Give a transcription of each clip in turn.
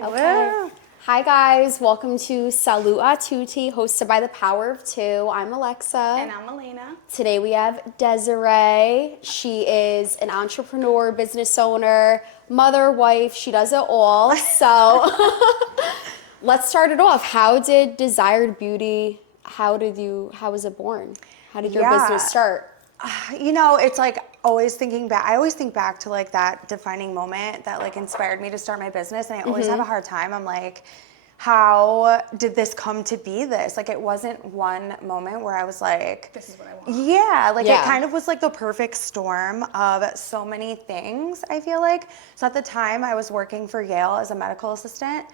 Hello. Hi guys, welcome to Salut a Tutti, hosted by The Power of Two. I'm Alexa. And I'm Milena. Today we have Desiree. She is an entrepreneur, business owner, mother, wife. She does it all. So let's start it off. How did Desired Beauty, how was it born? How did your business start? You know, it's like always thinking back. I always think back to like that defining moment that like inspired me to start my business. And I always have a hard time. I'm like, how did this come to be this? Like, it wasn't one moment where I was like, this is what I want. Yeah, like it kind of was like the perfect storm of so many things, I feel like. So at the time I was working for Yale as a medical assistant.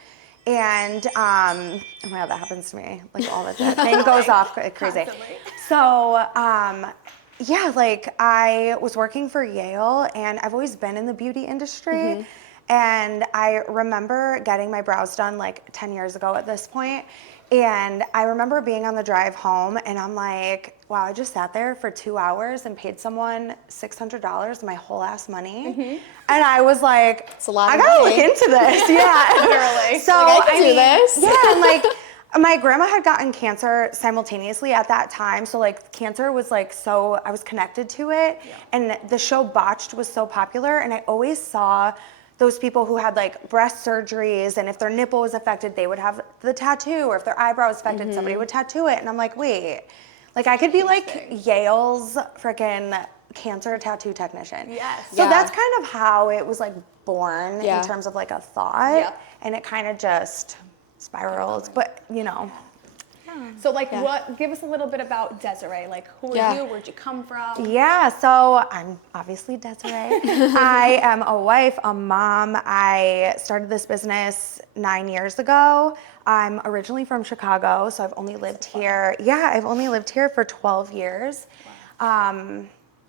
And, oh my God, that happens to me like all the time. Thing goes off crazy. Constantly. So, yeah, like I was working for Yale and I've always been in the beauty industry. And I remember getting my brows done like 10 years ago at this point. And I remember being on the drive home and I'm like, wow, I just sat there for 2 hours and paid someone $600 of my whole ass money. And I was like, It's a lot I of gotta money. look into this. Yeah. Literally. So Like, I can do this. Yeah, and like my grandma had gotten cancer simultaneously at that time. So like cancer was like, so I was connected to it. Yeah. And the show Botched was so popular. And I always saw those people who had like breast surgeries, and if their nipple was affected, they would have the tattoo, or if their eyebrow was affected, somebody would tattoo it. And I'm like, wait, like I could be like Yale's freaking cancer tattoo technician. Yes. So Yeah. that's kind of how it was like born Yeah. in terms of like a thought. Yep. And it kind of just spirals, but you know. So like give us a little bit about Desiree. Like who are you? Where'd you come from? Yeah, so I'm obviously Desiree. I am a wife, a mom. I started this business 9 years ago. I'm originally from Chicago, so I've only lived here. Yeah, I've only lived here for 12 years.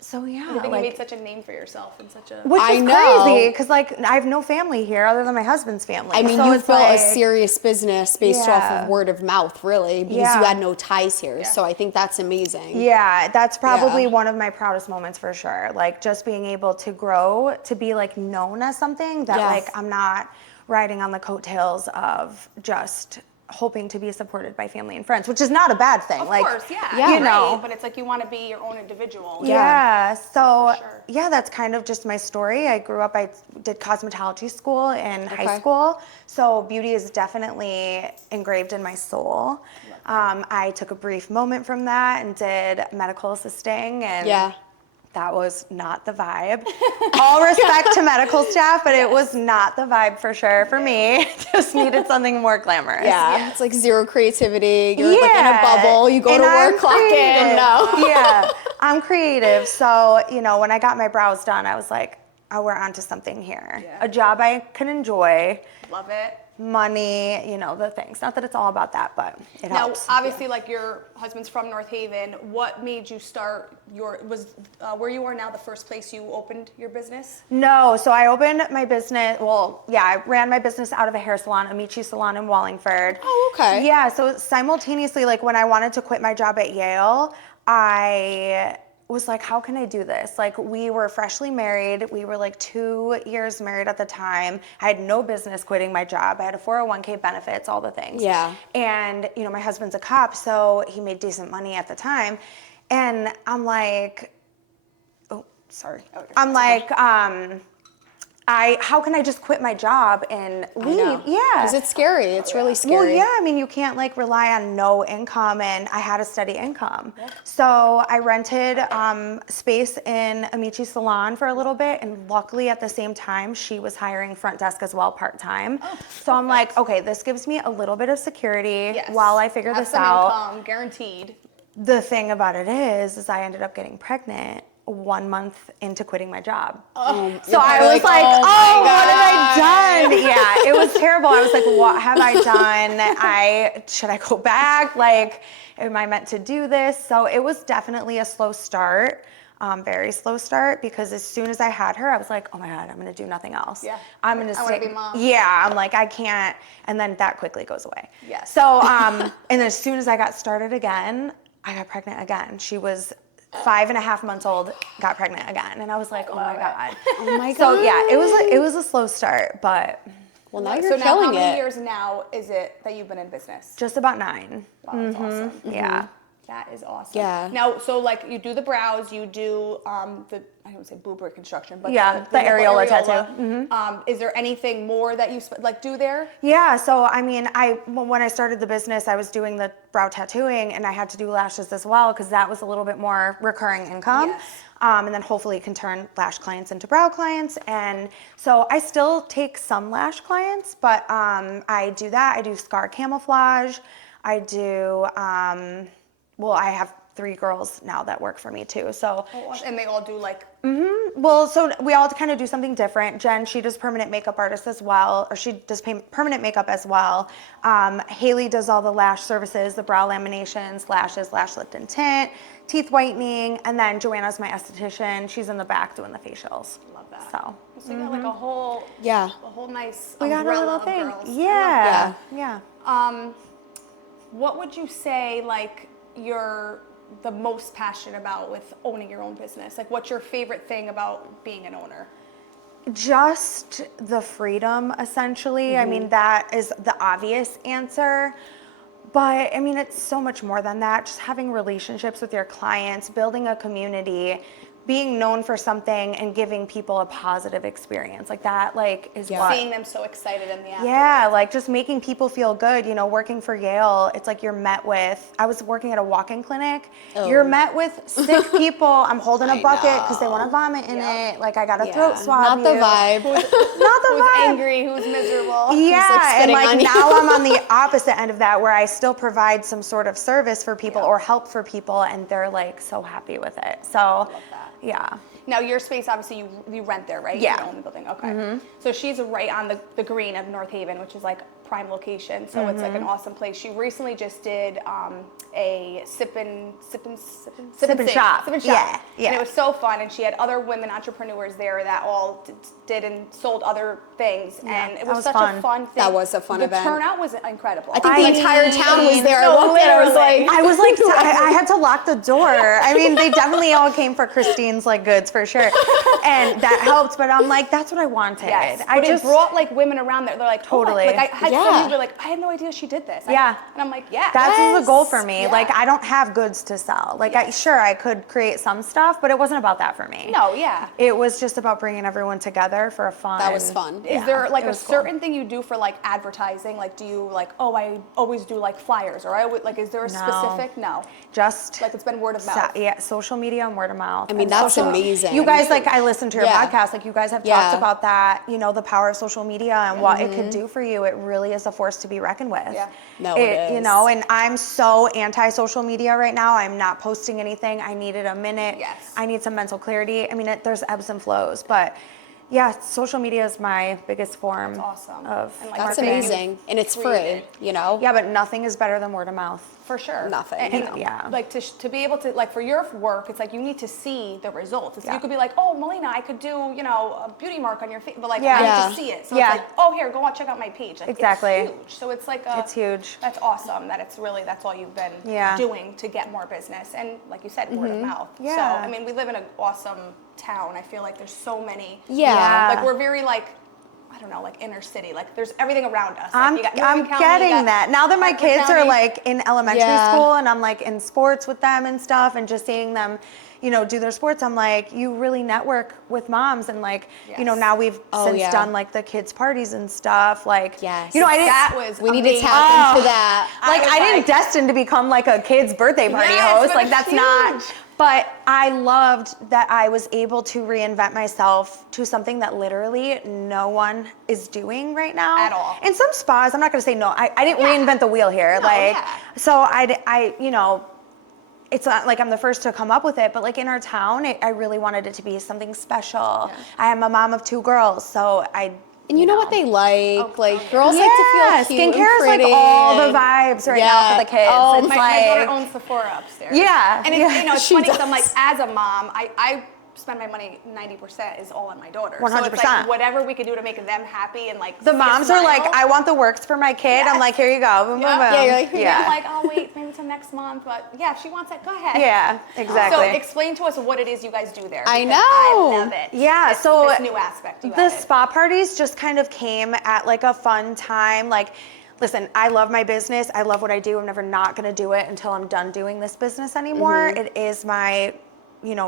So yeah, I think like, you made such a name for yourself and such a. which I is know. crazy because like I have no family here other than my husband's family. I mean, so you it's built a like, serious business based off Yeah. of word of mouth, really, because Yeah. you had no ties here. So I think that's amazing. Yeah, that's probably Yeah. one of my proudest moments for sure. Like just being able to grow, to be like known as something that Yes. like I'm not riding on the coattails of just hoping to be supported by family and friends, which is not a bad thing. Of like, course, yeah. Yeah. you know. But it's like you want to be your own individual. Yeah. So For sure. yeah, that's kind of just my story. I grew up, I did cosmetology school in high Okay. school. So beauty is definitely engraved in my soul. I took a brief moment from that and did medical assisting, and Yeah. that was not the vibe. All respect to medical staff, but it was not the vibe for sure for me. Just needed something more glamorous. Yeah, it's like zero creativity. You're like in a bubble. You go and to work, I'm clock in. creative. No. Yeah, I'm creative. So, you know, when I got my brows done, I was like, oh, we're onto something here. Yeah. A job I can enjoy, Love it. money, you know, the things. Not that it's all about that, but it Now, helps. obviously, like your husband's from North Haven. What made you start where you are now the first place you opened your business? No, so I opened my business, well, yeah, I ran my business out of a hair salon, Amici Salon in Wallingford. Oh, okay. Yeah, so simultaneously, like when I wanted to quit my job at Yale, I was like, how can I do this? Like we were freshly married. We were like 2 years married at the time. I had no business quitting my job. I had a 401k benefits, all the things. Yeah. And, you know, my husband's a cop, so he made decent money at the time. And I'm like, oh, sorry. I'm like, how can I just quit my job and leave? know. Yeah. Because it's scary. It's really scary. Well, yeah, I mean, you can't like rely on no income, and I had a steady income. So I rented space in Amici Salon for a little bit, and luckily at the same time, she was hiring front desk as well part-time. So I'm like, okay, this gives me a little bit of security Yes. while I figure Have this some out. income, guaranteed. The thing about it is I ended up getting pregnant 1 month into quitting my job. So I was like, oh my what have I done? Yeah, it was terrible. I was like, what have I done? Should I go back? Like, am I meant to do this? So it was definitely a slow start, very slow start, because as soon as I had her, I was like, oh my God, I'm gonna do nothing else. Yeah. I'm gonna I wanna be mom. Yeah, I'm like, I can't. And then that quickly goes away. Yes. So, and then as soon as I got started again, I got pregnant again. She was 5.5 months old, got pregnant again. And I was like, oh my God. Oh my God. So yeah, it was a slow start, but Well, now So you're now, how killing many it. years now is it that you've been in business? Just about 9. Wow, that's awesome. Yeah. That is awesome. Yeah. Now, so like you do the brows, you do the I don't want to say boob reconstruction, but Yeah, the nipple areola tattoo. Is there anything more that you like do there? Yeah, so I mean, when I started the business, I was doing the brow tattooing, and I had to do lashes as well because that was a little bit more recurring income. Yes. And then hopefully can turn lash clients into brow clients. And so I still take some lash clients, but I do that. I do scar camouflage. I do, well, I have 3 girls now that work for me too. So, And they all do like well, so we all kind of do something different. Jen, she does permanent makeup artist as well, or she does permanent makeup as well. Haley does all the lash services, the brow laminations, lashes, lash lift and tint, teeth whitening, and then Joanna's my esthetician. She's in the back doing the facials. love that. So you got like a whole Yeah. a whole nice we got a umbrella little of thing. girls. Yeah, yeah. What would you say like you're the most passionate about with owning your own business? Like what's your favorite thing about being an owner? Just the freedom, essentially. I mean, that is the obvious answer. But I mean, it's so much more than that. Just having relationships with your clients, building a community, being known for something and giving people a positive experience. Like that, like, is what. Seeing them so excited in the afternoon. Yeah, like just making people feel good. You know, working for Yale, it's like you're met with, I was working at a walk-in clinic. Oh. You're met with sick people. I'm holding a I bucket because they know. want to vomit in Yep. it. Like I got to Yeah. throat swab Not the you. vibe. Not the Who's vibe. angry, who's miserable. Yeah, and spitting like on you. now I'm on the opposite end of that where I still provide some sort of service for people or help for people, and they're like so happy with it. So, love that. yeah. Now your space, obviously you rent there, right? Yeah. You own the building. Okay. So she's right on the green of North Haven, which is like prime location. So it's like an awesome place. She recently just did a sip and shop. Yeah, yeah. And it was so fun. And she had other women entrepreneurs there that all did and sold other things. Yeah, And it that was was such fun. a fun thing. That was a fun the event. turnout was incredible. I think the entire town was there. I No, walked in, I was literally. like, I was like, I had to lock the door. I mean, they definitely all came for Christine's like goods for sure, and that helped. But I'm like, that's what I wanted. Yes, I but just it brought like women around there. They're like, Totally. Oh, like I had Yeah. some people were like, I had no idea she did this. Yeah. And I'm like, yeah. That's Yes. the goal for me. Yeah. Like, I don't have goods to sell. Like, I could create some stuff, but it wasn't about that for me. No, yeah. It was just about bringing everyone together for a fun. That was fun. Is Yeah, there like it a was cool. certain thing you do for like advertising? Like, do you like, oh, I always do like flyers, or I would like, is there a No. specific? No. Just Like it's been word of mouth. yeah, social media and word of mouth. I mean, And that's social- amazing. You guys, like, I listened to your Yeah. podcast. Like, you guys have Yeah. talked about that. You know, the power of social media and what it could do for you. It really is a force to be reckoned with. Yeah. No, it You is. know, and I'm so anti-social media right now. I'm not posting anything. I needed a minute. Yes. I need some mental clarity. I mean, there's ebbs and flows, but yeah, social media is my biggest form awesome. of And, like, That's marketing. amazing. And it's free, Created. you know? Yeah, but nothing is better than word of mouth. For sure. Nothing. And Yeah. like to be able to, like for your work, it's like you need to see the results. It's, Yeah. You could be like, oh, Melina, I could do, you know, a beauty mark on your face, but like Yeah. I need Yeah. to see it. So Yeah. it's like, oh, here, go out, check out my page. Like, Exactly. It's huge. So it's like It's huge. That's awesome that it's really, that's all you've been Yeah. doing to get more business. And like you said, word of mouth. Yeah. So, I mean, we live in an awesome town. I feel like there's so many. Yeah. Like we're very like, I don't know, like inner city. Like there's everything around us. Like, I'm you got Northern I'm County, you getting got that. Now that my Hartford kids are County. like in elementary Yeah. school and I'm like in sports with them and stuff and just seeing them, you know, do their sports, I'm like, you really network with moms and like, you know, Yes. now we've Oh, since yeah. done like the kids parties and stuff. Like, Yes. you know, I didn't. That was We need to amazing. tap into that. Like was I didn't like- destined to become like a kid's birthday party Yes, host. but Like it's that's not. huge. But I loved that I was able to reinvent myself to something that literally no one is doing right now. At all. In some spas, I'm not gonna say no. I didn't Yeah. reinvent the wheel here. No, like yeah. so I you know. It's not like I'm the first to come up with it, but like in our town, I really wanted it to be something special. Yeah. I am a mom of 2 girls, so And you know what they like? Oh, like, girls like to feel cute skincare and is like pretty all the and- vibes right now for the kids. Oh, It's My like, daughter owns Sephora upstairs. Yeah, And it's, yeah, you know, it's she funny because I'm does. like, as a mom, I spend my money 90% is all on my daughter. 100%. So it's like whatever we could do to make them happy and like The see a moms are like, smile. I want the works for my kid. I'm like, here you go. Boom, boom, boom. Yeah, you're like, here you I'm like, oh wait, maybe until next month, but yeah, if she wants it, go ahead. Yeah, exactly. So explain to us what it is you guys do there. I because know. I love it. Yeah, so this new aspect you the added. spa parties just kind of came at like a fun time. Like, listen, I love my business. I love what I do. I'm never not going to do it until I'm done doing this business anymore. It is my,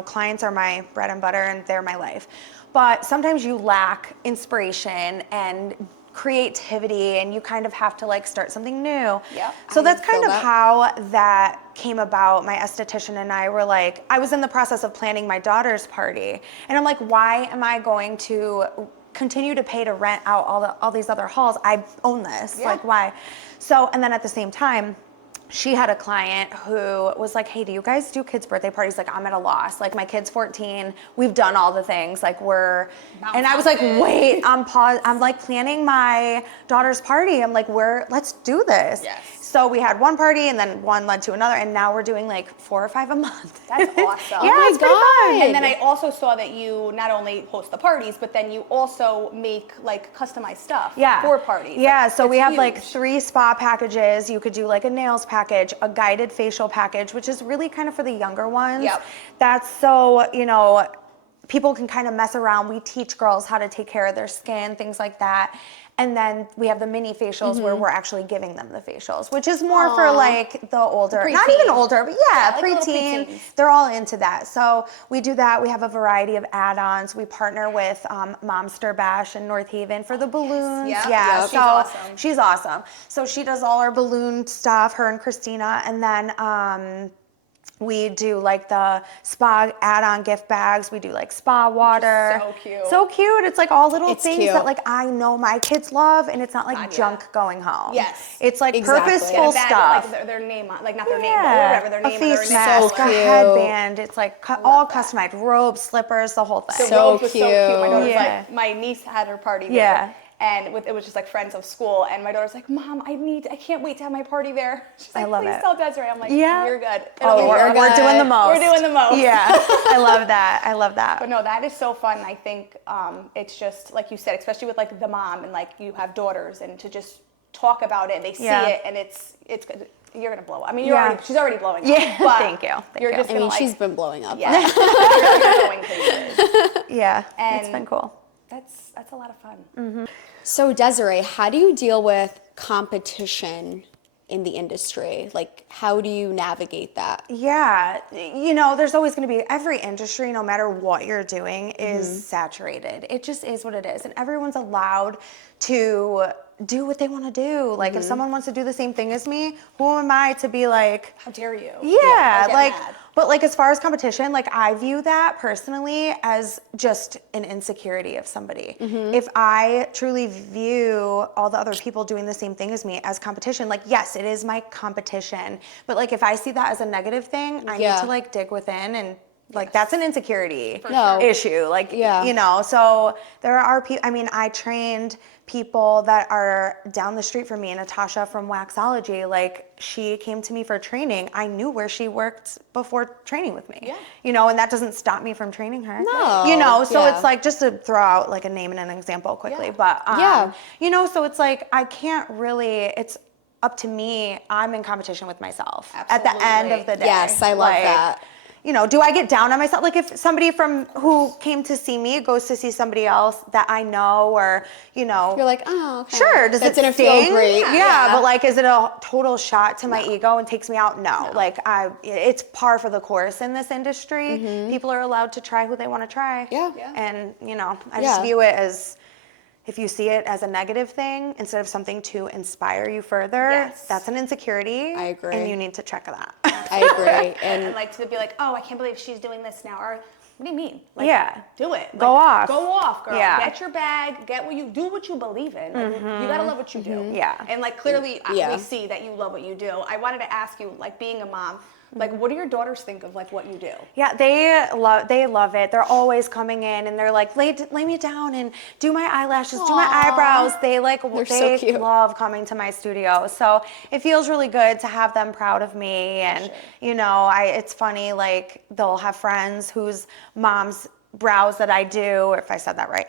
clients are my bread and butter and they're my life. But sometimes you lack inspiration and creativity and you kind of have to like start something new. Yep. So I that's feel kind of that. how that came about. My esthetician and I were like, I was in the process of planning my daughter's party. And I'm like, why am I going to continue to pay to rent out all these other halls? I own this. Yeah. Like, why? So, and then at the same time, she had a client who was like, hey, do you guys do kids' birthday parties? Like, I'm at a loss. Like, my kid's 14. We've done all the things. Like, and I was like, wait, I'm like planning my daughter's party. I'm like, let's do this. Yes. So we had one party and then one led to another. And now we're doing like 4 or 5 a month. That's awesome. Yeah, my it's pretty fun. God. And then I also saw that you not only host the parties, but then you also make like customized stuff for parties. Yeah, Like, so it's we have like huge. 3 spa packages. You could do like a nails package, a guided facial package, which is really kind of for the younger ones. Yep. That's so, people can kind of mess around. We teach girls how to take care of their skin, things like that. And then we have the mini facials where we're actually giving them the facials, which is more for like the older, not even older, but like little preteen. preteens. They're all into that. So we do that. We have a variety of add-ons. We partner with Momster Bash in North Haven for the balloons. Yep. Yeah, Yep. so She's awesome. she's awesome. So she does all our balloon stuff, her and Christina. And then we do like the spa add-on gift bags. We do like spa water. so cute. So cute. It's like all little It's things cute. that like I know my kids love, and it's not like junk going home. Yes. It's like Exactly. purposeful Bag, stuff. like their name on, like not their name, but whatever their name a and their face initials. mask, So a cute. headband. It's like all that. customized robes, slippers, the whole thing. The So robes was so cute. My daughter's Yeah. like, my niece had her party there. Yeah. And it was just like friends of school. And my daughter's like, Mom, I can't wait to have my party there. She's like, love please it. tell Desiree. I'm like, Yeah. you're good. Oh, It'll be we're perfect. doing the most. We're doing the most. Yeah, I love that. I love that. But no, that is so fun. I think it's just like you said, especially with like the mom and like you have daughters, and to just talk about it, they see it, and it's good. You're gonna blow up. I mean, she's already blowing up. Yeah. But Thank you. You're just I gonna mean, like, she's been blowing up. yeah, you're going places. Yeah, it's And- been cool. That's a lot of fun. So Desiree, how do you deal with competition in the industry? Like, how do you navigate that? Yeah, there's always going to be, every industry, no matter what you're doing, is saturated. It just is what it is. And everyone's allowed to do what they want to do. Like, if someone wants to do the same thing as me, who am I to be like, How dare you? yeah, I'll get like, mad. but like as far as competition, like I view that personally as just an insecurity of somebody. If I truly view all the other people doing the same thing as me as competition, like yes, it is my competition. But like if I see that as a negative thing, I need to like dig within and like that's an insecurity issue. Like, so there are people, I mean, I trained people that are down the street from me, Natasha from Waxology, like she came to me for training. I knew where she worked before training with me. Yeah. And that doesn't stop me from training her. No. So Yeah. it's like, just to throw out like a name and an example quickly, Yeah. but so it's like, I can't really, it's up to me. I'm in competition with myself at the end of the day. Yes, I love Like, that. Do I get down on myself? Like if somebody who came to see me goes to see somebody else that I know, or, You're like, oh, okay. sure, does that it didn't sting? feel great. Yeah, but like, is it a total shot to my ego and takes me out? No. Like it's par for the course in this industry. People are allowed to try who they want to try. Yeah. And, I just view it as, if you see it as a negative thing instead of something to inspire you further, that's an insecurity. I agree. And you need to check that. I agree. And like to be like, oh, I can't believe she's doing this now. Or what do you mean? Like, do it. Go off. Go off, girl. Yeah. Get your bag. Do what you believe in. Like, you gotta love what you do. Yeah. And like clearly, Yeah. we see that you love what you do. I wanted to ask you, like being a mom, like what do your daughters think of like what you do? Yeah, they love it. They're always coming in and they're like, lay me down and do my eyelashes, do my eyebrows. They so cute. love coming to my studio. So it feels really good to have them proud of me. And it's funny, like they'll have friends whose moms brows that I do, if I said that right.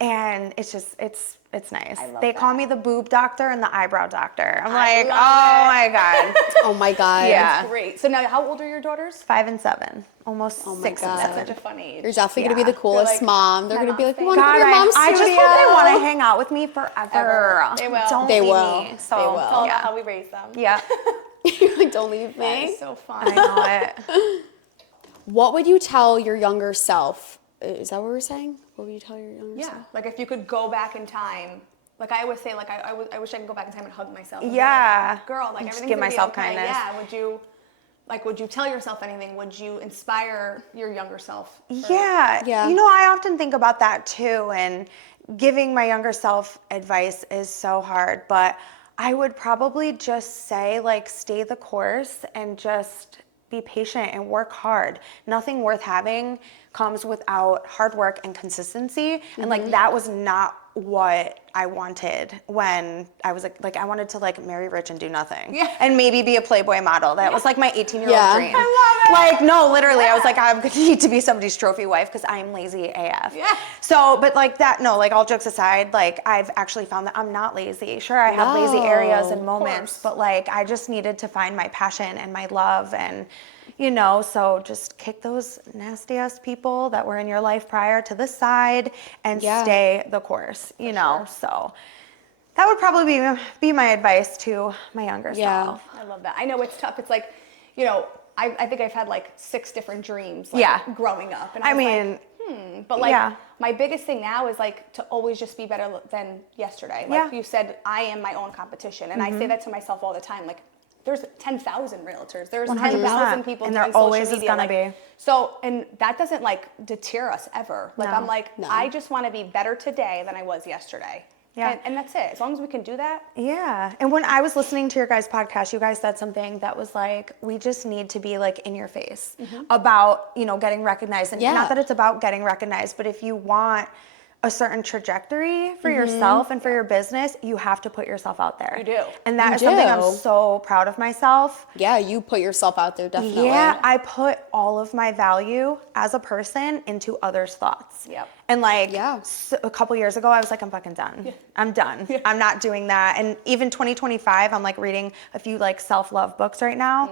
And it's just, it's nice. They call me the boob doctor and the eyebrow doctor. I'm like, oh my God. Oh my God. Yeah. That's great. So now, how old are your daughters? 5 and 7, almost Oh my 6 and God. 7. Such a funny age. You're definitely going to be the Yeah. coolest They're like, mom. They're my going to be like, mom's we want to go to God, your mom's I just studio. hope they want to hang out with me forever. Ever. They will. Don't They leave will. me. They So, will. It's all yeah. about how we raise them. Yeah. You're like, don't leave That me. is so fun. I know it. What would you tell your younger self? Is that what we're saying? What would you tell your younger Yeah, self? like if you could go back in time, like I always say, like I wish I could go back in time and hug myself. And be Yeah. like, girl, like Just everything's give gonna myself be okay. kindness. Yeah, would you tell yourself anything? Would you inspire your younger self? Yeah. Yeah. You know, I often think about that too. And giving my younger self advice is so hard. But I would probably just say, like, stay the course and just be patient and work hard. Nothing worth having comes without hard work and consistency. And like that was not what I wanted when I was like I wanted to like marry rich and do nothing. Yeah. And maybe be a Playboy model. That was like my 18-year-old Yeah. dream. I love it. Like, no, literally, I was like, I'm gonna need to be somebody's trophy wife because I'm lazy AF. Yeah. So, but like that, no, like all jokes aside, like I've actually found that I'm not lazy. Sure, I have lazy areas and moments, course. but like I just needed to find my passion and my love and, you know, so just kick those nasty ass people that were in your life prior to the side and Yeah. stay the course, you know, so. That would probably be my advice to my younger Yeah. self. I love that. I know it's tough. It's like, you know, I think I've had like 6 different dreams like, Yeah. growing up. And I was mean, like, but like yeah. my biggest thing now is like to always just be better than yesterday. Like Yeah. you said, I am my own competition. And I say that to myself all the time. Like there's 10,000 realtors. There's 10,000 people And doing there always social is media. gonna like, be. So, and that doesn't like deter us ever. Like No. I'm like, No. I just want to be better today than I was yesterday. Yeah. And that's it. As long as we can do that. Yeah. And when I was listening to your guys' podcast, you guys said something that was like, we just need to be like in your face about, you know, getting recognized. And Yeah. not that it's about getting recognized, but if you want a certain trajectory for yourself and for your business, you have to put yourself out there. You do. And that You is something I'm do. so proud of myself. Yeah, you put yourself out there, definitely. Yeah, I put all of my value as a person into others' thoughts. Yep. And like Yeah. a couple years ago, I was like, I'm fucking done. I'm done. I'm not doing that. And even 2025, I'm like reading a few like self-love books right now.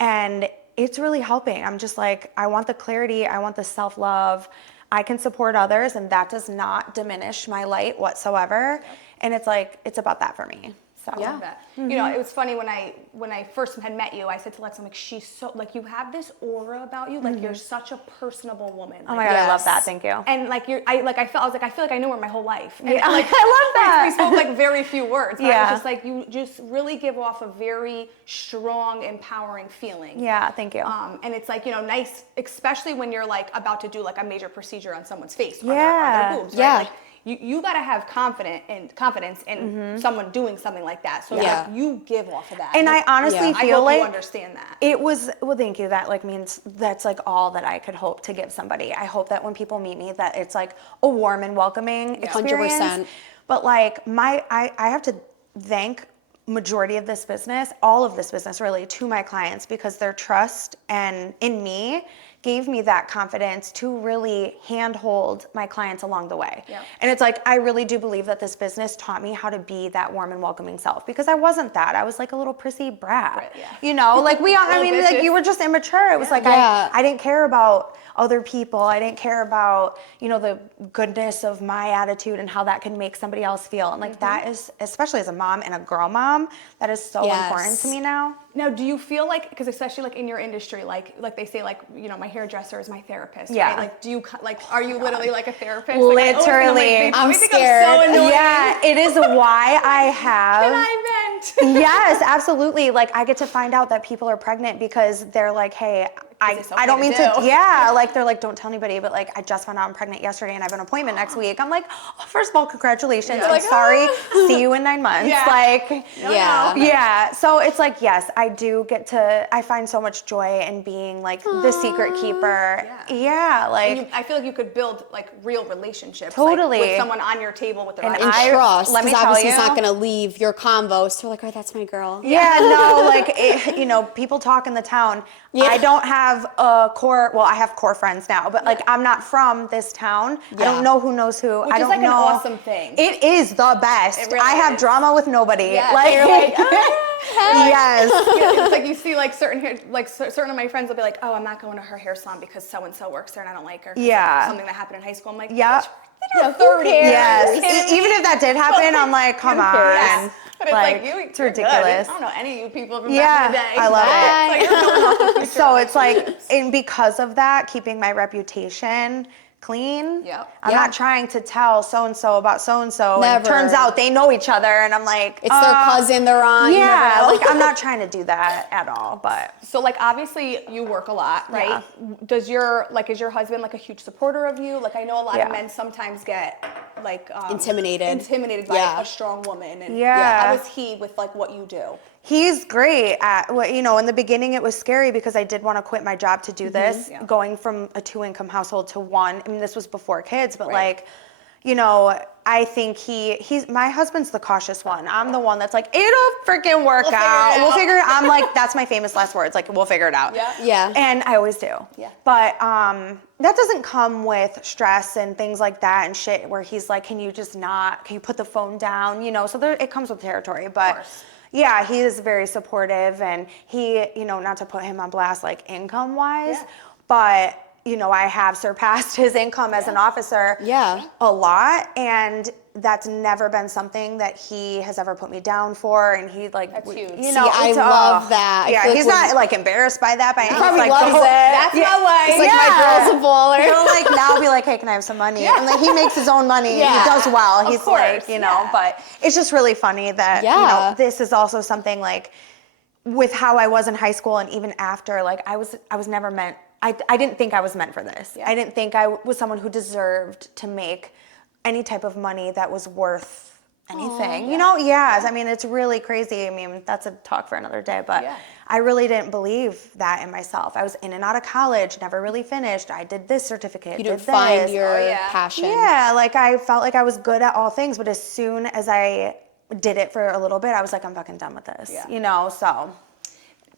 And it's really helping. I'm just like, I want the clarity. I want the self-love. I can support others and that does not diminish my light whatsoever. And it's like, it's about that for me. So I love that. You know, it was funny when I first had met you, I said to Lex, I'm like, she's so, like, you have this aura about you. Like, you're such a personable woman. Oh Like, my God, I love Yes. that. Thank you. and like I feel like I know her my whole life. And Yeah, like, I love that. We spoke like very few words. But I Yeah. was just like, you just really give off a very strong, empowering feeling. Yeah, thank you. And it's like, you know, nice, especially when you're like about to do like a major procedure on someone's face or Yeah. their boobs, Yeah. right? Like, you got to have confidence in someone doing something like that. So Yeah. like, you give off of that. And I honestly Yeah. I feel hope like you understand that. it was, well, thank you. That like means that's like all that I could hope to give somebody. I hope that when people meet me that it's like a warm and welcoming experience. 100%. But like I have to thank majority of this business, all of this business really, to my clients because their trust and in me gave me that confidence to really handhold my clients along the way. Yep. And it's like, I really do believe that this business taught me how to be that warm and welcoming self because I wasn't that. I was like a little prissy brat, Right, yeah. you know, like I Little mean, like bitches. you were just immature. It was like, Yeah. I didn't care about other people. I didn't care about, you know, the goodness of my attitude and how that can make somebody else feel. And like that is, especially as a mom and a girl mom, that is so Yes. important to me now. Now, do you feel like, because especially like in your industry, like they say, like, you know, my hairdresser is my therapist, Yeah. right? Like, do you, like, are you literally like a therapist? Like, I always feel like Literally. they I'm probably think I'm scared. so annoying. Yeah, it is why I have. Can I vent? Yes, absolutely. Like I get to find out that people are pregnant because they're like, hey, it's I don't okay mean to to, do. yeah, like they're like, don't tell anybody, but like I just found out I'm pregnant yesterday and I have an appointment next week. I'm like, oh, first of all, congratulations. Yeah. I'm Like, sorry. See you in 9 months. Yeah. Like, Yeah. yeah. So it's like, yes, I do get to, I find so much joy in being like the secret keeper. Yeah. Like, And I feel like you could build like real relationships. Totally. Like, with someone on your table with their And eyes. And I- trust, let me because tell obviously it's you- not going to leave your convo. So you're like, oh, that's my girl. yeah, no, like, you know, people talk in the town. Yeah. I don't have have I have core friends now, but like I'm not from this town. I don't know who knows who. Which I is don't like know. an awesome thing. It is the best. It really I have is. drama with nobody. Yeah, Like, you're like, yes. yeah, it's like you see like certain of my friends will be like, oh, I'm not going to her hair salon because so and so works there and I don't like her. 'cause Yeah. of something that happened in high school. I'm like, Yep. you're 30. Yes. Even if that did happen, I'm like, come on. Yes. But it's like, it's you're good. ridiculous. I don't know any of you people from Yeah, back in the day. I love It's like, you're going off the future So it's like, relationships. and because of that, keeping my reputation clean. Yep. I'm not trying to tell so-and-so about so-and-so. And Never. it turns out they know each other and I'm like, It's their cousin, their aunt. you never yeah, know. like I'm not trying to do that at all, but. So like obviously you work a lot, right? Is your husband like a huge supporter of you? Like I know a lot of men sometimes get like intimidated by a strong woman. And how is he with like what you do? He's great at what, in the beginning it was scary because I did want to quit my job to do this, going from a 2-income household to 1. I mean, this was before kids, but like, I think my husband's the cautious one. I'm the one that's like, it'll freaking work out. We'll figure it out. I'm like, that's my famous last words. Like, we'll figure it out. Yeah. And I always do. Yeah. But that doesn't come with stress and things like that and shit where he's like, can you put the phone down? So it comes with territory. But yeah, he is very supportive and he, not to put him on blast like income wise, but I have surpassed his income as an officer a lot, and that's never been something that he has ever put me down for, and he like, that's huge. I love that. Yeah, he's not like embarrassed by that. By any probably like, loves it. That's my way. It's like my girl's a baller. He'll like now be like, hey, can I have some money? And like he makes his own money. He does well. He's course, like, but it's just really funny that this is also something like with how I was in high school and even after, like I was never meant. I didn't think I was meant for this. I didn't think I was someone who deserved to make any type of money that was worth anything. I mean, it's really crazy. I mean, that's a talk for another day, but I really didn't believe that in myself. I was in and out of college, never really finished. I did this certificate, You didn't find your passion. Yeah, like I felt like I was good at all things, but as soon as I did it for a little bit, I was like, I'm fucking done with this, so.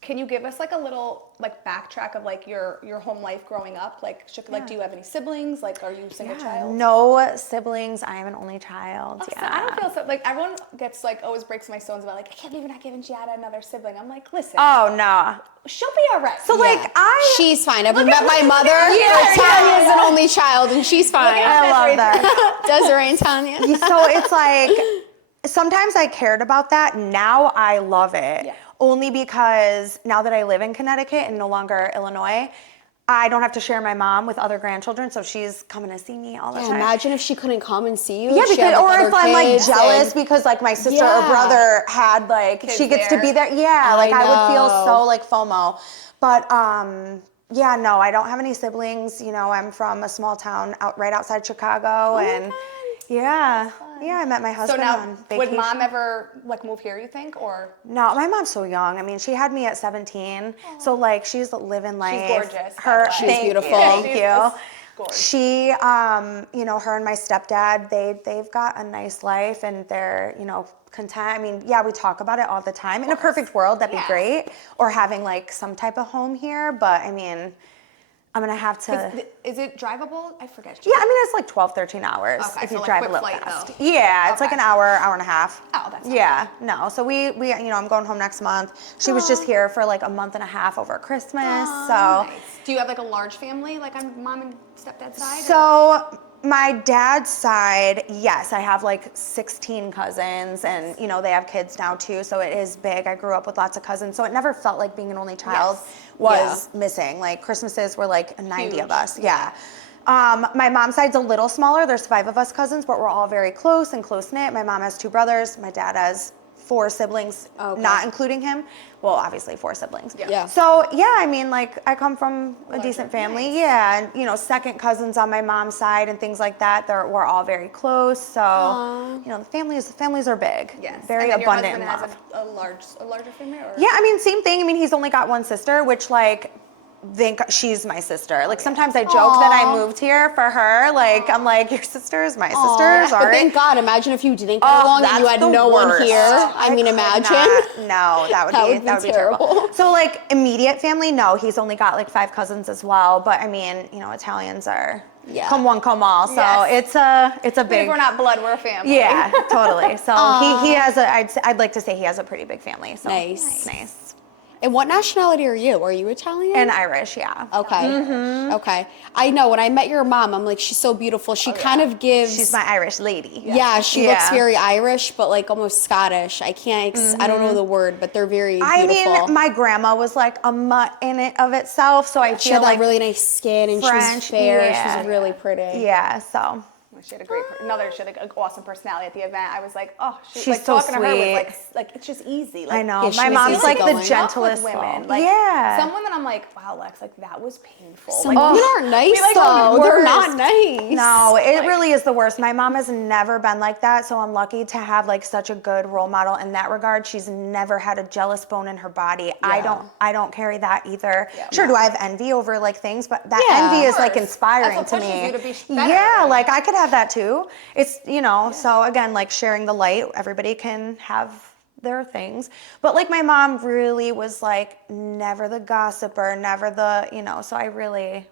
Can you give us like a little like backtrack of like your home life growing up? Like, do you have any siblings? Like, are you a single child? No siblings. I am an only child. So I don't feel so like everyone gets like always breaks my stones about like I can't believe you're not giving Giada another sibling. I'm like, listen. Oh no. She'll be all right. So like she's fine. I've met my mother. Tanya's an only child and she's fine. I love that. Desiree and Tanya. So it's like sometimes I cared about that. Now I love it. Only because now that I live in Connecticut and no longer Illinois, I don't have to share my mom with other grandchildren, so she's coming to see me all the time. Imagine if she couldn't come and see you. Yeah, She because, had, or like, if other I'm like kids jealous because like my sister or brother had like Kids she gets there. to be there. Yeah, like I would feel know. so like FOMO. But no, I don't have any siblings. I'm from a small town right outside Chicago, and I met my husband on vacation. Would mom ever like move here, you think, or? No, my mom's so young. I mean, she had me at 17, so like she's living life. She's gorgeous. She's beautiful. Thank you. Gorgeous. She, her and my stepdad, they've got a nice life and they're, content. I mean, we talk about it all the time. In a perfect world, that'd be great. Or having like some type of home here, but I mean, I'm gonna have to. Is it drivable? I forget. Yeah, I mean it's like 12, 13 hours if you drive a little fast. Yeah, it's like an hour and a half. Oh, that's no. So we I'm going home next month. She was just here for like a month and a half over Christmas. So nice. Do you have like a large family, like on mom and stepdad's side? So my dad's side, yes, I have like 16 cousins, and they have kids now too. So it is big. I grew up with lots of cousins, so it never felt like being an only child was missing. Like Christmases were like 90 of us. Yeah. My mom's side's a little smaller. There's 5 of us cousins, but we're all very close and close knit. My mom has 2 brothers. My dad has 4 siblings, not including him. Well, obviously 4 siblings. Yeah. So I mean, like I come from a decent family. Nice. Yeah, and second cousins on my mom's side and things like that. We're all very close. So the families are big. Yes. Very and then abundant your in husband love. has a larger family. Or? Yeah, I mean, same thing. I mean, he's only got 1 sister, which like think she's my sister. Like sometimes I joke that I moved here for her. Like I'm like, your sister is my sister. Sorry. But thank God. Imagine if you didn't get along and you had no one here. I mean, imagine. No, that would be terrible. So like immediate family, no. He's only got like 5 cousins as well. But I mean, you know, Italians are come one, come all. So it's a big. We're not blood, we're a family. Yeah, totally. So he has I'd like to say he has a pretty big family. So nice. And what nationality are you? Are you Italian? And Irish, yeah. Okay. Okay. I know when I met your mom, I'm like, she's so beautiful. She kind of gives. She's my Irish lady. Yeah, she looks very Irish, but like almost Scottish. I can't, I don't know the word, but they're very beautiful. I mean, my grandma was like a mutt in it of itself, so I feel she had like that really nice skin and French, she was fair. She was really pretty. Yeah, so. She had an awesome personality at the event. I was like, oh, she's like so talking sweet. to her was like it's just easy. Like, I know. Yeah, my mom's like the with gentlest women. Like, some women I'm like, wow, Lex, like that was painful. Some women aren't nice though. They're not nice. No, it really is the worst. My mom has never been like that, so I'm lucky to have like such a good role model in that regard. She's never had a jealous bone in her body. Yeah. I don't carry that either. Yeah, sure, do I have envy over like things, but that envy is like inspiring to me. You to be better. Yeah, like I could have that too. It's, you know, so again, like sharing the light, everybody can have their things. But like my mom really was like never the gossiper, never the, you know, so I really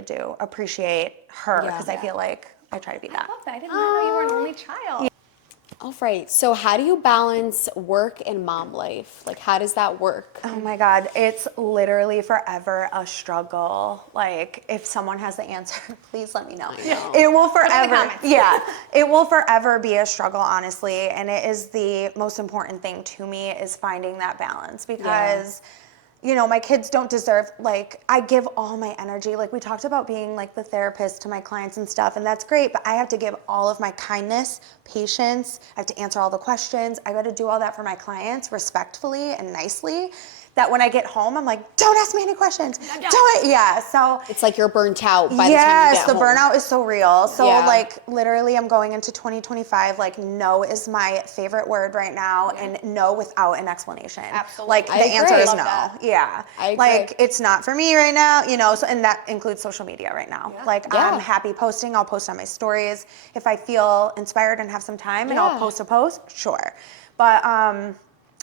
do appreciate her because I feel like I try to be that. I love that. I didn't know you were an only child. Yeah. All right. So how do you balance work and mom life? Like, how does that work? Oh my God. It's literally forever a struggle. Like, if someone has the answer, please let me know. It will forever, it will forever be a struggle, honestly. And it is the most important thing to me is finding that balance because you know, my kids don't deserve, like, I give all my energy. Like, we talked about being, like, the therapist to my clients and stuff, and that's great, but I have to give all of my kindness, patience. I have to answer all the questions. I got to do all that for my clients respectfully and nicely. That when I get home, I'm like, don't ask me any questions. Do it. Yeah. So it's like you're burnt out by the time you get home. Yes, the burnout is so real. So like literally I'm going into 2025, like no is my favorite word right now and no without an explanation. Absolutely. Like the answer is no. That. Yeah. I agree. Like it's not for me right now, you know, so and that includes social media right now. Like I'm happy posting, I'll post on my stories. If I feel inspired and have some time and I'll post a post, sure. But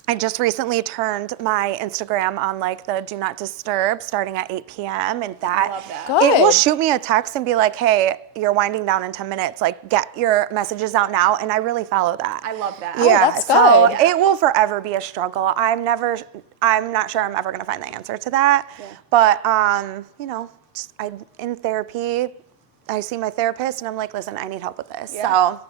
I just recently turned my Instagram on like the do not disturb starting at 8 p.m. and that it will shoot me a text and be like, hey, you're winding down in 10 minutes. Like get your messages out now. And I really follow that. I love that. Yeah. That's so good. it will forever be a struggle. I'm not sure I'm ever going to find the answer to that. Yeah. But, you know, in therapy, I see my therapist and I'm like, listen, I need help with this. So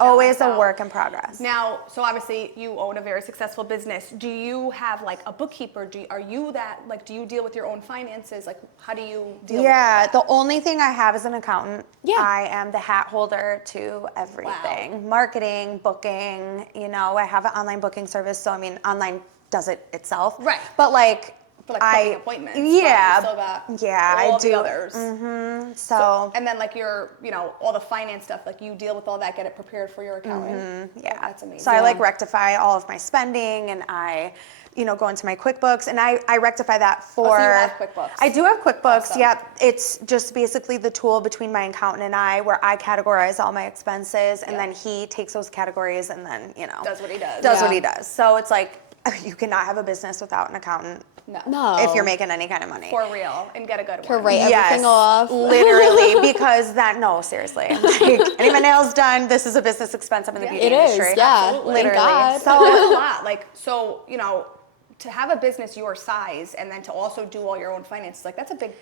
always a work in progress. Now, so obviously you own a very successful business. Do you have like a bookkeeper? Do you deal with your own finances? Like how do you deal with that? The only thing I have is an accountant. I am the hat holder to everything. Wow. Marketing, booking, you know, I have an online booking service. So I mean, online does it itself. Right. But like, booking appointments. I do. The others. Mm-hmm. So and then like your, you know, all the finance stuff, like you deal with all that, get it prepared for your accountant. Yeah, that's amazing. So I like rectify all of my spending, and I, you know, go into my QuickBooks, and I rectify that for. So you have QuickBooks. I do have QuickBooks. Awesome. Yep, it's just basically the tool between my accountant and I, where I categorize all my expenses, and then he takes those categories and then does what he does. Does what he does. So it's like you cannot have a business without an accountant. No. If you're making any kind of money. For real. And get a good one. To write everything off. Literally, because seriously. Like, I need my nails done. This is a business expense. I'm in the beauty industry. It is, yeah. Absolutely. Literally. Thank God. So it's a lot. Like, so, you know, to have a business your size and then to also do all your own finances, like that's a big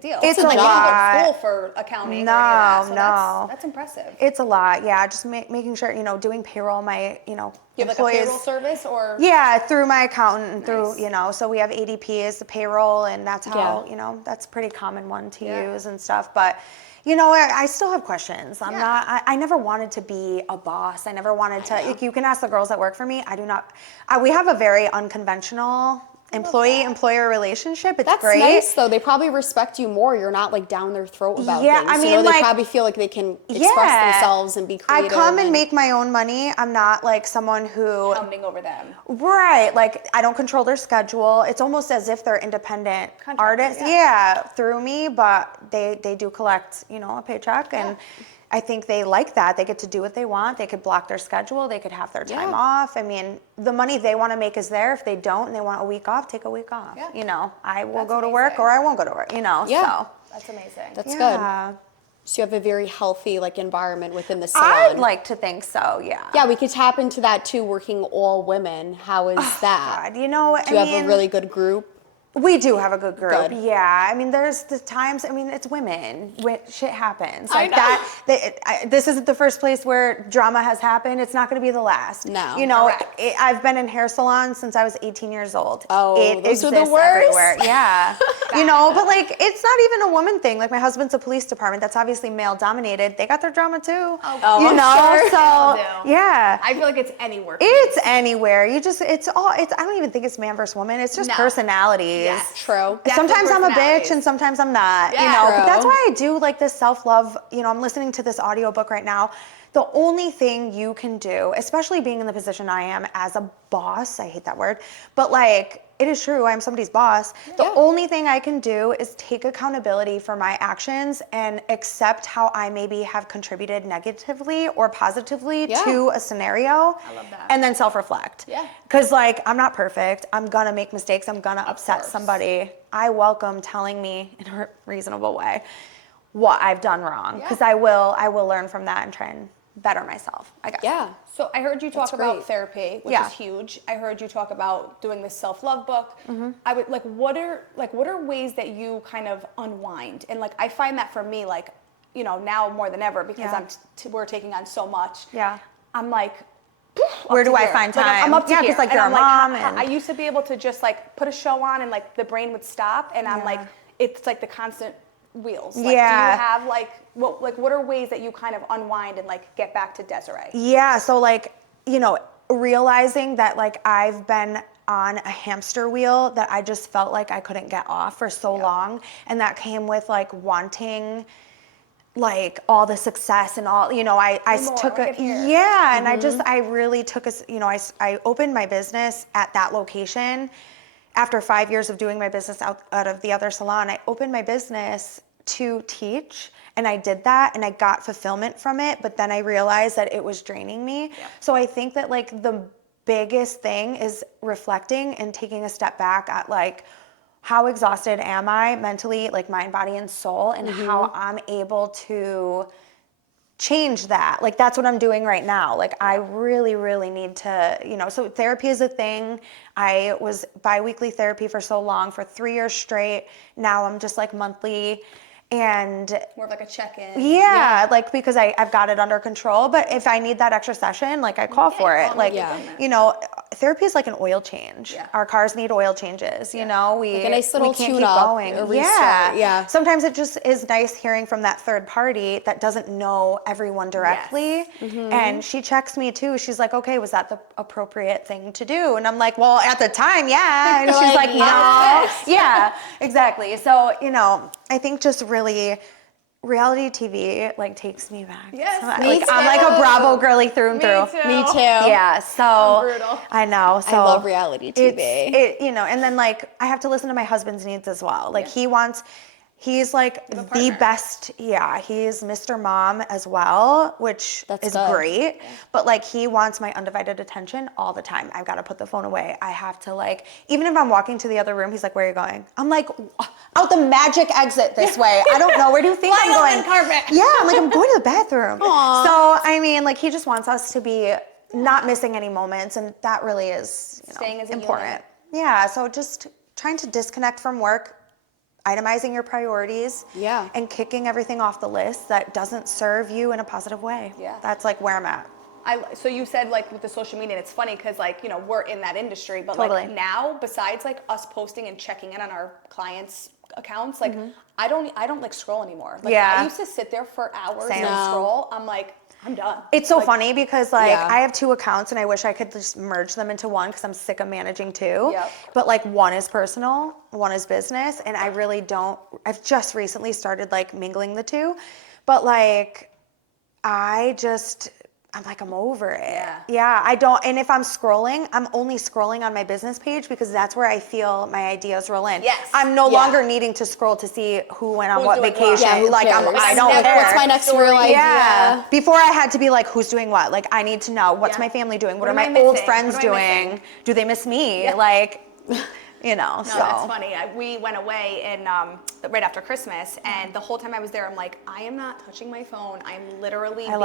deal. It's a like lot. You don't go to school for accounting. That's impressive. It's a lot. Yeah, just making sure, you know, doing payroll, my, you know, you have employees. Like a payroll service or? Yeah, through my accountant and through, you know, so we have ADP as the payroll, and that's how, you know, that's a pretty common one to use and stuff. But, you know, I still have questions. I never wanted to be a boss. I never wanted to, you can ask the girls that work for me. I do not, we have a very unconventional employee-employer relationship. It's That's great. nice, though. They probably respect you more. You're not like down their throat about things. I mean, they probably feel like they can express themselves and be creative. I come and make my own money. I'm not like someone who pounding over them. Right. Like I don't control their schedule. It's almost as if they're independent artists. Yeah, through me, but they do collect, a paycheck, and I think they like that. They get to do what they want. They could block their schedule. They could have their time off. I mean, the money they want to make is there. If they don't and they want a week off, take a week off. Yeah. I will go to work or I won't go to work, Yeah. So. That's amazing. That's good. So you have a very healthy environment within the salon. I'd like to think so, yeah. Yeah, we could tap into that too, working all women. How is that? God, Do you have a really good group? We do have a good group. Good. Yeah. I mean, there's the times, it's women. Shit happens. I Like know. that. This isn't the first place where drama has happened. It's not going to be the last. No. I've been in hair salons since I was 18 years old. Oh, it those are the exists worst. everywhere. Yeah. But it's not even a woman thing. Like my husband's a police department. That's obviously male dominated. They got their drama too. I'm sure. So yeah. I feel like it's anywhere. It's anywhere. I don't even think it's man versus woman. It's just personalities. Yes, true. Sometimes I'm a bitch and sometimes I'm not, Yeah, but that's true. why I do like this self-love. I'm listening to this audiobook right now. The only thing you can do, especially being in the position I am as a boss, I hate that word, but it is true, I'm somebody's boss. The only thing I can do is take accountability for my actions and accept how I maybe have contributed negatively or positively to a scenario. I love that. And then self-reflect. Yeah. Because I'm not perfect. I'm gonna make mistakes. I'm gonna upset somebody. I welcome telling me in a reasonable way what I've done wrong. Because I will learn from that and try and better myself, I guess. Yeah. So I heard you talk That's about great. therapy, which is huge. I heard you talk about doing this self-love book. I would what are ways that you kind of unwind? And I find that for me, now more than ever, because we're taking on so much. Yeah. I'm where do I find time? I'm up to here. because you're and a mom. I used to be able to just put a show on and the brain would stop, and I'm it's the constant wheels. Do you have what are ways that you kind of unwind and get back to Desiree? Yeah, so realizing that I've been on a hamster wheel that I just felt like I couldn't get off for so long, and that came with wanting all the success and all, I took a, and I really took I opened my business at that location. After 5 years of doing my business out of the other salon, I opened my business to teach, and I did that, and I got fulfillment from it, but then I realized that it was draining me. Yeah. So I think that the biggest thing is reflecting and taking a step back at how exhausted am I mentally, mind, body, and soul, and how I'm able to change that. That's what I'm doing right now. I really, really need to, so therapy is a thing. I was bi-weekly therapy for so long, for 3 years straight. Now I'm just monthly. And more of a check-in. Because I've got it under control. But if I need that extra session, I call for it. Therapy is like an oil change. Yeah. Our cars need oil changes. We a nice little we can't tune keep up, going. a restart. Yeah. Sometimes it just is nice hearing from that third party that doesn't know everyone directly. Yes. And she checks me too. She's like, okay, was that the appropriate thing to do? And I'm like, well, at the time, yeah. And she's like, no. Yeah, exactly. So, I think just really reality TV takes me back. Yes, I'm a Bravo girly through and through. Me too. Yeah, so I'm brutal. I know. So I love reality TV. And then I have to listen to my husband's needs as well. He's the best. Yeah, he's Mr. Mom as well, which is great. Yeah. But he wants my undivided attention all the time. I've got to put the phone away. I have to even if I'm walking to the other room, he's like, "Where are you going?" I'm like, "Out the magic exit this way." I don't know. Where do you think I'm going? Carpet. Yeah, I'm going to the bathroom. Aww. So he just wants us to be not missing any moments, and that really is staying as important. Yeah. So just trying to disconnect from work. Itemizing your priorities, and kicking everything off the list that doesn't serve you in a positive way. Yeah, that's where I'm at. So you said with the social media, and it's funny because we're in that industry, but now besides us posting and checking in on our clients' accounts, I don't scroll anymore. I used to sit there for hours and scroll. I'm I'm done. It's so funny because I have 2 accounts and I wish I could just merge them into one because I'm sick of managing 2. Yep. But like one is personal, one is business, and I really don't. I've just recently started like mingling the 2, but like I'm like, I'm over it. Yeah, I don't. And if I'm scrolling, I'm only scrolling on my business page because that's where I feel my ideas roll in. Yes. I'm no longer needing to scroll to see who went on Who's what doing vacation. what. Yeah, like, I don't Like, care. what's my next real idea? Yeah. Before I had to be like, who's doing what? Like, I need to know what's my family doing? What are my old friends doing? Do they miss me? Yeah. Like, you know, no, so. that's funny. We went away right after Christmas, and the whole time I was there, I'm like, I am not touching my phone. I'm literally being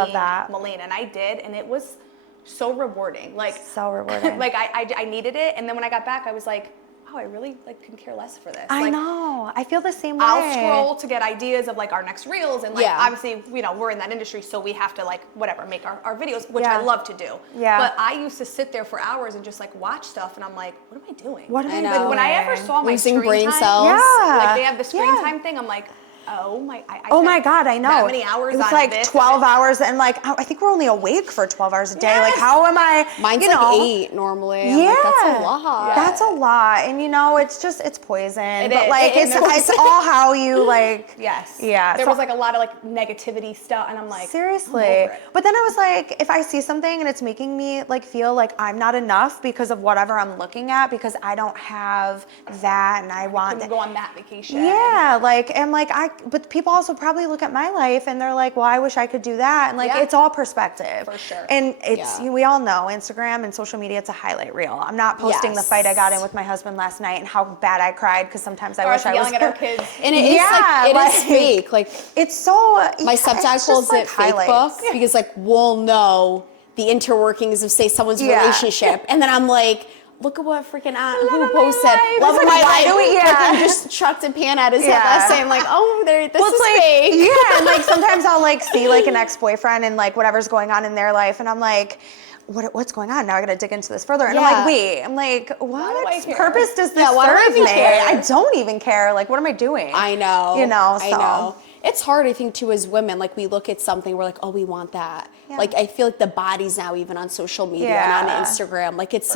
Milena, and I did, and it was so rewarding. Like, so rewarding. Like I needed it, and then when I got back, I was like, wow, I really like can care less for this. I like, know. I feel the same way. I'll scroll to get ideas of like our next reels, and like obviously, you know, we're in that industry, so we have to like whatever make our videos, which I love to do. Yeah. But I used to sit there for hours and just like watch stuff, and I'm like, what am I doing? What am I doing? Like, when I ever saw my losing screen brain time, cells. like they have the screen time thing, I'm like, oh my, oh my God, I know. That many hours. It was on like this 12 hours, and like I think we're only awake for 12 hours a day. Like, how am I? Mine's you like know, 8 normally. I'm like, that's a lot. Yeah. That's a lot, and you know, it's poison. It but is. like, it's all how you like. Yes. Yeah. There was like a lot of like negativity stuff, and I'm like, seriously. I'm over it. But then I was like, if I see something and it's making me like feel like I'm not enough because of whatever I'm looking at, because I don't have that, and I want to go on that vacation. Yeah, like, and like but people also probably look at my life and they're like, well, I wish I could do that. And like, it's all perspective. For sure. And it's, we all know Instagram and social media, it's a highlight reel. I'm not posting the fight I got in with my husband last night and how bad I cried because sometimes I wish I was yelling at our kids. And it is like, it is fake. Like, it's so, my stepdad calls it fake book because like we'll know the interworkings of say someone's relationship. And then I'm like, look at what freaking who posted love of my life. I'm just chucked a pan at his head last saying like, oh, this is like, fake. Yeah, and like sometimes I'll like see like an ex-boyfriend and like whatever's going on in their life, and I'm like, what's going on? Now I gotta dig into this further. And I'm like, what purpose does this serve me? I don't even care. Like, what am I doing? I know. You know, I know. It's hard, I think, too, as women. Like, we look at something, we're like, oh, we want that. Yeah. Like, I feel like the bodies now, even on social media and on Instagram, like it's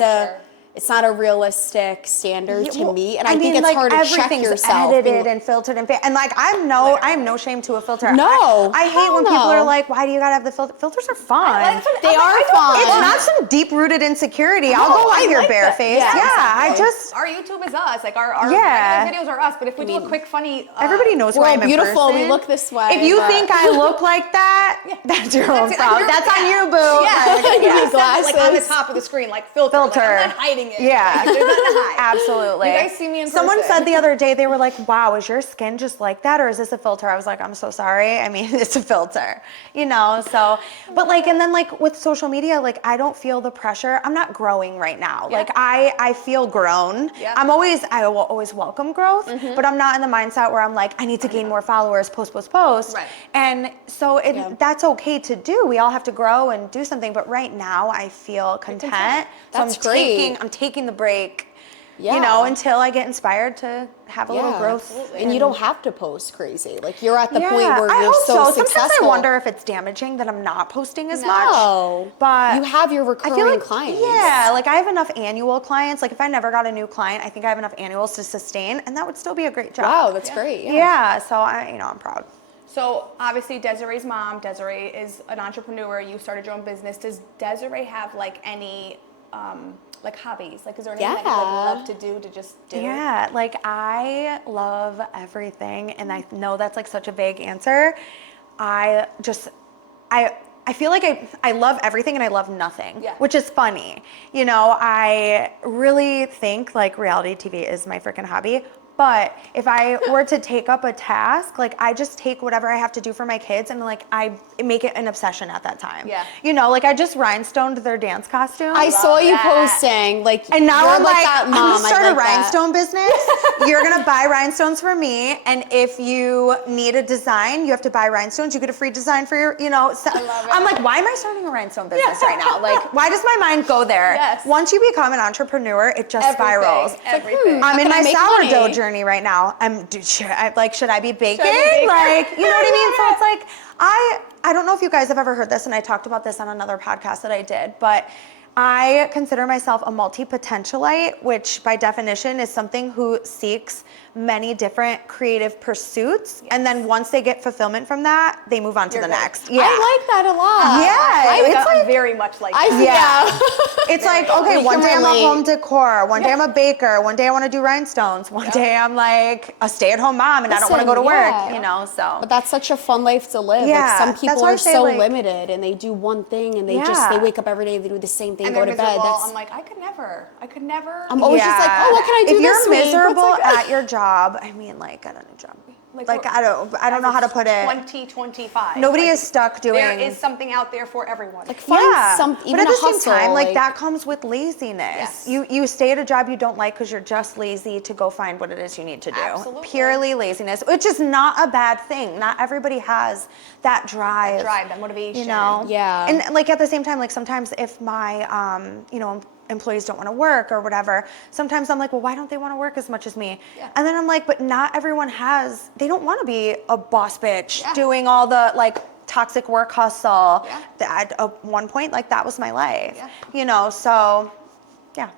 it's not a realistic standard to meet, and I think it's like hard to check yourself. Edited and filtered and like I have no shame to a filter. No, I hate when people are like, "Why do you gotta have the filter?" Filters are fun. They are fun. It's not some deep-rooted insecurity. I'll go on here barefaced. Our YouTube is us. Like our videos are us. But if we do a quick funny, everybody knows who I am. Beautiful. We look this way. If you think I look like that, that's your own problem. That's on you, boo. Like on the top of the screen, like filter. Like, I'm not hiding it. Yeah. There's nothing to hide. Absolutely. You guys see me in person. Someone said the other day, they were like, wow, is your skin just like that, or is this a filter? I was like, I'm so sorry. I mean, it's a filter, you know? So, but like, and then like with social media, like I don't feel the pressure. I'm not growing right now. Like I feel grown. I will always welcome growth, but I'm not in the mindset where I'm like, I need to gain more followers, post. Right. And so that's okay to do. We all have to grow and do something. But right now I feel content. That's so I'm taking the break, you know, until I get inspired to have a little growth. Absolutely. And you don't have to post crazy. Like you're at the point where you're so successful. Sometimes I wonder if it's damaging that I'm not posting as much. No, but you have your recurring clients. Yeah, like I have enough annual clients. Like if I never got a new client, I think I have enough annuals to sustain, and that would still be a great job. Wow, that's great. Yeah, so I'm proud. So obviously Desiree's mom, Desiree is an entrepreneur. You started your own business. Does Desiree have like any like hobbies? Like is there anything that you would love to do to just do? Yeah, like I love everything, and I know that's like such a vague answer. I feel like I love everything and I love nothing, which is funny. You know, I really think like reality TV is my freaking hobby. But if I were to take up a task, like I just take whatever I have to do for my kids and like I make it an obsession at that time. Yeah. You know, like I just rhinestoned their dance costume. I saw you posting, like, and now I'm like, that I'm mom. gonna start a rhinestone business. You're gonna buy rhinestones for me, and if you need a design, you have to buy rhinestones. You get a free design for your, you know. So I love it. I'm like, why am I starting a rhinestone business right now? Like, why does my mind go there? Yes. Once you become an entrepreneur, it just spirals. Everything. I'm in my sourdough journey right now. Should I be baking? Like, you know what I mean? So it's like, I I don't know if you guys have ever heard this, and I talked about this on another podcast that I did, but I consider myself a multi-potentialite, which by definition is something who seeks many different creative pursuits. Yes. And then once they get fulfillment from that, they move on to the next. Yeah. I like that a lot. Yeah. I'm very much like that. Yeah. It's like, okay, one day I'm a home decor, one day I'm a baker, one day I want to do rhinestones, one day I'm like a stay-at-home mom and I don't want to go to work, you know, so. But that's such a fun life to live. Yeah. Like some people are so limited and they do one thing and they wake up every day, they do the same thing, and go to bed. I'm like, I could never. I'm always just like, oh, what can I do if this you're week? miserable at your job, I mean, like, I don't know, job. Like I don't know how to put it. 2025. Nobody is stuck doing. There is something out there for everyone. Like find some, even but at a the hustle, same time, like that comes with laziness. Yes. You stay at a job you don't like because you're just lazy to go find what it is you need to do. Absolutely. Purely laziness, which is not a bad thing. Not everybody has that drive. That motivation. You know. Yeah. And like at the same time, like sometimes if my employees don't want to work or whatever, sometimes I'm like, well, why don't they want to work as much as me? Yeah. And then I'm like, but not everyone they don't want to be a boss bitch doing all the like toxic work hustle. Yeah. At one point, like that was my life, you know, so yeah.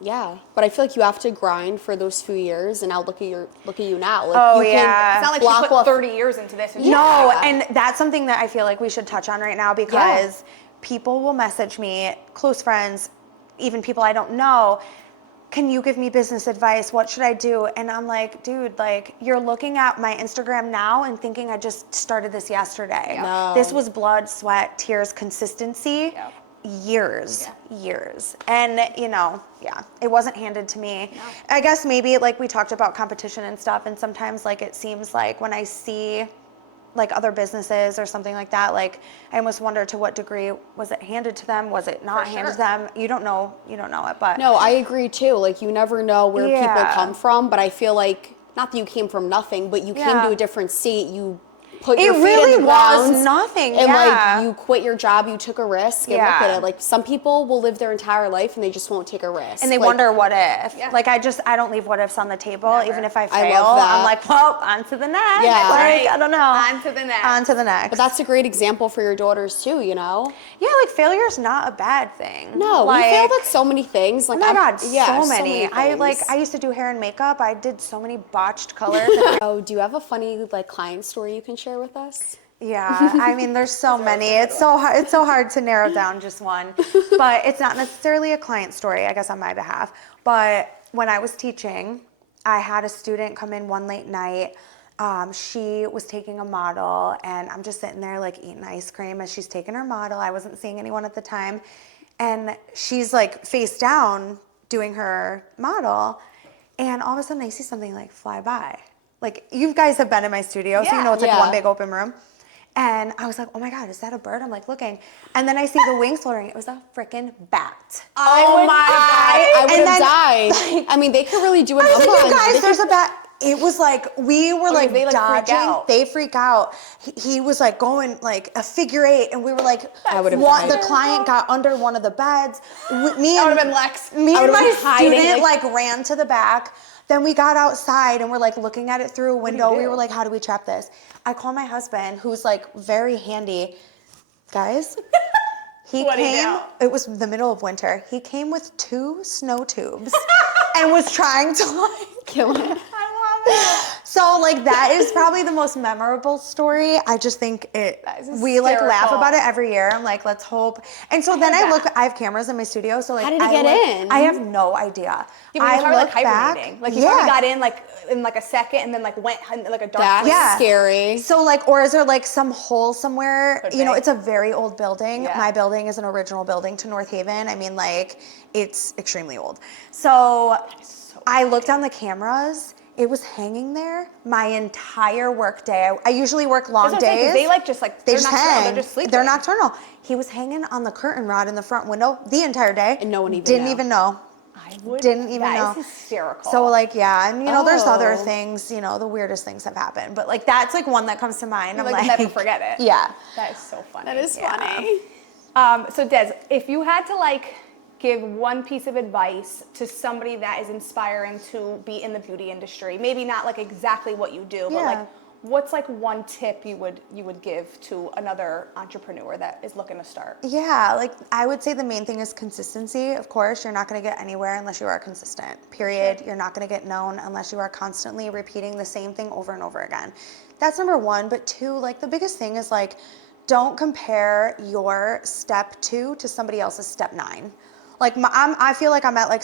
Yeah, but I feel like you have to grind for those few years, and now look at you now. Like, oh it's not like you put 30 years into this. No, and that's something that I feel like we should touch on right now because people will message me, close friends, even people I don't know, can you give me business advice? What should I do? And I'm like, dude, like you're looking at my Instagram now and thinking I just started this yesterday. Yeah. No. This was blood, sweat, tears, consistency, years. And you know, it wasn't handed to me. No. I guess maybe like we talked about competition and stuff, and sometimes like it seems like when I see like other businesses or something like that, like I almost wonder to what degree was it handed to them, was it not handed to them? You don't know it, but no, I agree too. Like you never know where people come from, but I feel like not that you came from nothing, but you came to a different seat. You put your feet in the ground. It really was nothing. And like you quit your job, you took a risk, and look at it. Like some people will live their entire life and they just won't take a risk. And they wonder what if. Yeah. Like I don't leave what ifs on the table. Never. Even if I fail, I love that. I'm like, well, on to the next. Yeah. Like, I don't know. On to the next. But that's a great example for your daughters too, you know? Yeah, like failure's not a bad thing. No, like, we failed at so many things. Like, oh my God, so many many. I used to do hair and makeup. I did so many botched colors. Oh, do you have a funny like client story you can share with us? Yeah, I mean, there's so many. It's so hard to narrow down just one. But it's not necessarily a client story, I guess, on my behalf. But when I was teaching, I had a student come in one late night. She was taking a model, and I'm just sitting there like eating ice cream as she's taking her model. I wasn't seeing anyone at the time. And she's like face down doing her model. And all of a sudden I see something like fly by. Like you guys have been in my studio, so you know it's like one big open room. And I was like, oh my God, is that a bird? I'm like looking. And then I see the wings fluttering. It was a freaking bat. Oh my God. I would have died. Like, I mean, they could really do it. I was like, you guys, there's a bat. It was like, we were like dodging. They freak out. He was like going like a figure eight. And we were like, the client got under one of the beds. Me and my student like ran to the back. Then we got outside and we're like looking at it through a window. We were like, how do we trap this? I call my husband, who's like very handy. Guys, he came, it was the middle of winter. He came with 2 snow tubes and was trying to like kill it. I love it. So like that is probably the most memorable story. I just think we like laugh about it every year. I'm like, let's hope. And so then I have cameras in my studio. So like, how did he get in? I have no idea. I look back. Like he probably got in like in like a second and then like went in like a dark place. That's scary. So like, or is there like some hole somewhere? You know, it's a very old building. Yeah. My building is an original building to North Haven. I mean, like it's extremely old. So I looked on the cameras. It was hanging there my entire work day. I usually work long days. They like just like they're nocturnal. Hang. They're just sleeping. They're nocturnal. He was hanging on the curtain rod in the front window the entire day. And no one didn't even know. Didn't even know. That is hysterical. So like, yeah, and you know, there's other things. You know, the weirdest things have happened, but like that's like one that comes to mind. I'm like never forget it. Yeah, that is so funny. That is funny. So Des, if you had to like give one piece of advice to somebody that is inspiring to be in the beauty industry, maybe not like exactly what you do, but like what's like one tip you would give to another entrepreneur that is looking to start? Yeah, like I would say the main thing is consistency. Of course, you're not going to get anywhere unless you are consistent. Period. Sure. You're not going to get known unless you are constantly repeating the same thing over and over again. That's number one. But two, like the biggest thing is like, don't compare your step 2 to somebody else's step 9. Like I feel like I'm at like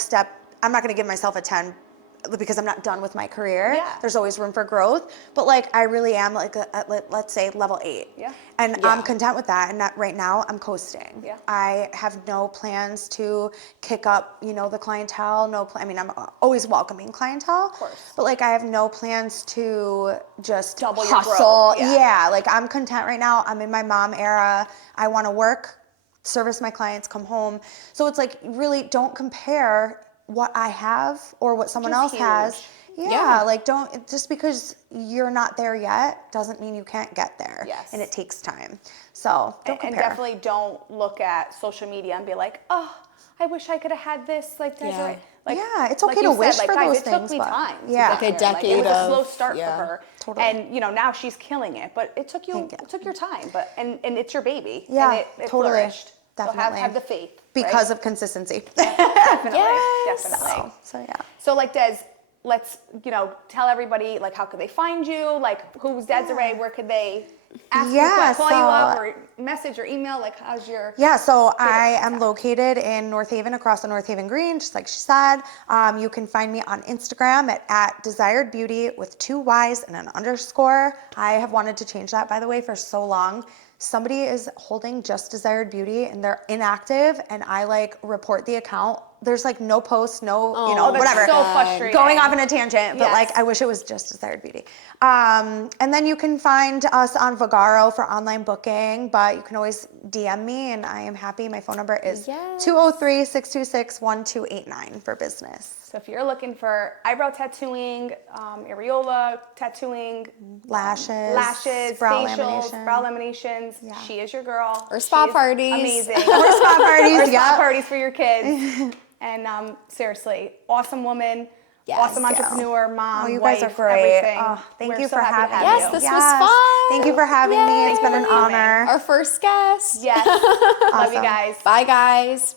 I'm not going to give myself a 10 because I'm not done with my career. Yeah. There's always room for growth, but like I really am like at let's say level 8. Yeah. And I'm content with that. And that right now I'm coasting. Yeah. I have no plans to kick up, the clientele. I mean, I'm always welcoming clientele. Of course. But like I have no plans to just double your hustle. growth. Yeah. Like I'm content right now. I'm in my mom era. I want to work, service my clients, come home. So it's like really don't compare what I have or what someone else has. Yeah, like don't, just because you're not there yet doesn't mean you can't get there. Yes. And it takes time. So don't compare. And definitely don't look at social media and be like, oh, I wish I could have had this. Like, Desiree. Like, it's okay to wish for those things. It took me time. Yeah. Like a decade it was a slow start for her. Totally. And now she's killing it. But it took your time. But and it's your baby. Yeah, and it totally. Flourished. Definitely. So have the faith. Because of consistency. Definitely. Yes. Definitely. So yeah. So like Des, let's, tell everybody like how could they find you? Like who's Desiree? Where could they ask you, call you up or message or email? Like how's your so I am located in North Haven across the North Haven Green, just like she said. You can find me on Instagram at Desired Beauty with 2 Y's and an underscore. I have wanted to change that, by the way, for so long. Somebody is holding Just Desired Beauty and they're inactive and I like report the account. There's like no post, whatever. So frustrating. Going off in a tangent, but like I wish it was Just Desired Beauty. And then you can find us on Vagaro for online booking, but you can always DM me and I am happy. My phone number is 203-626-1289 for business. So if you're looking for eyebrow tattooing, areola tattooing, lashes, brow facials, lamination. brow laminations, she is your girl. Or spa parties. Amazing. Or spa parties. Or spa parties for your kids. And seriously, awesome woman, awesome entrepreneur, mom, you guys wife, are great. everything. Thank We're you so for happy having to me. have Yes, you. this was fun. Thank you for having me. It's been an honor. Our first guest. Yes. Love you guys. Bye, guys.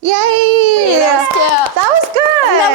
Yay! That was cute. That was good.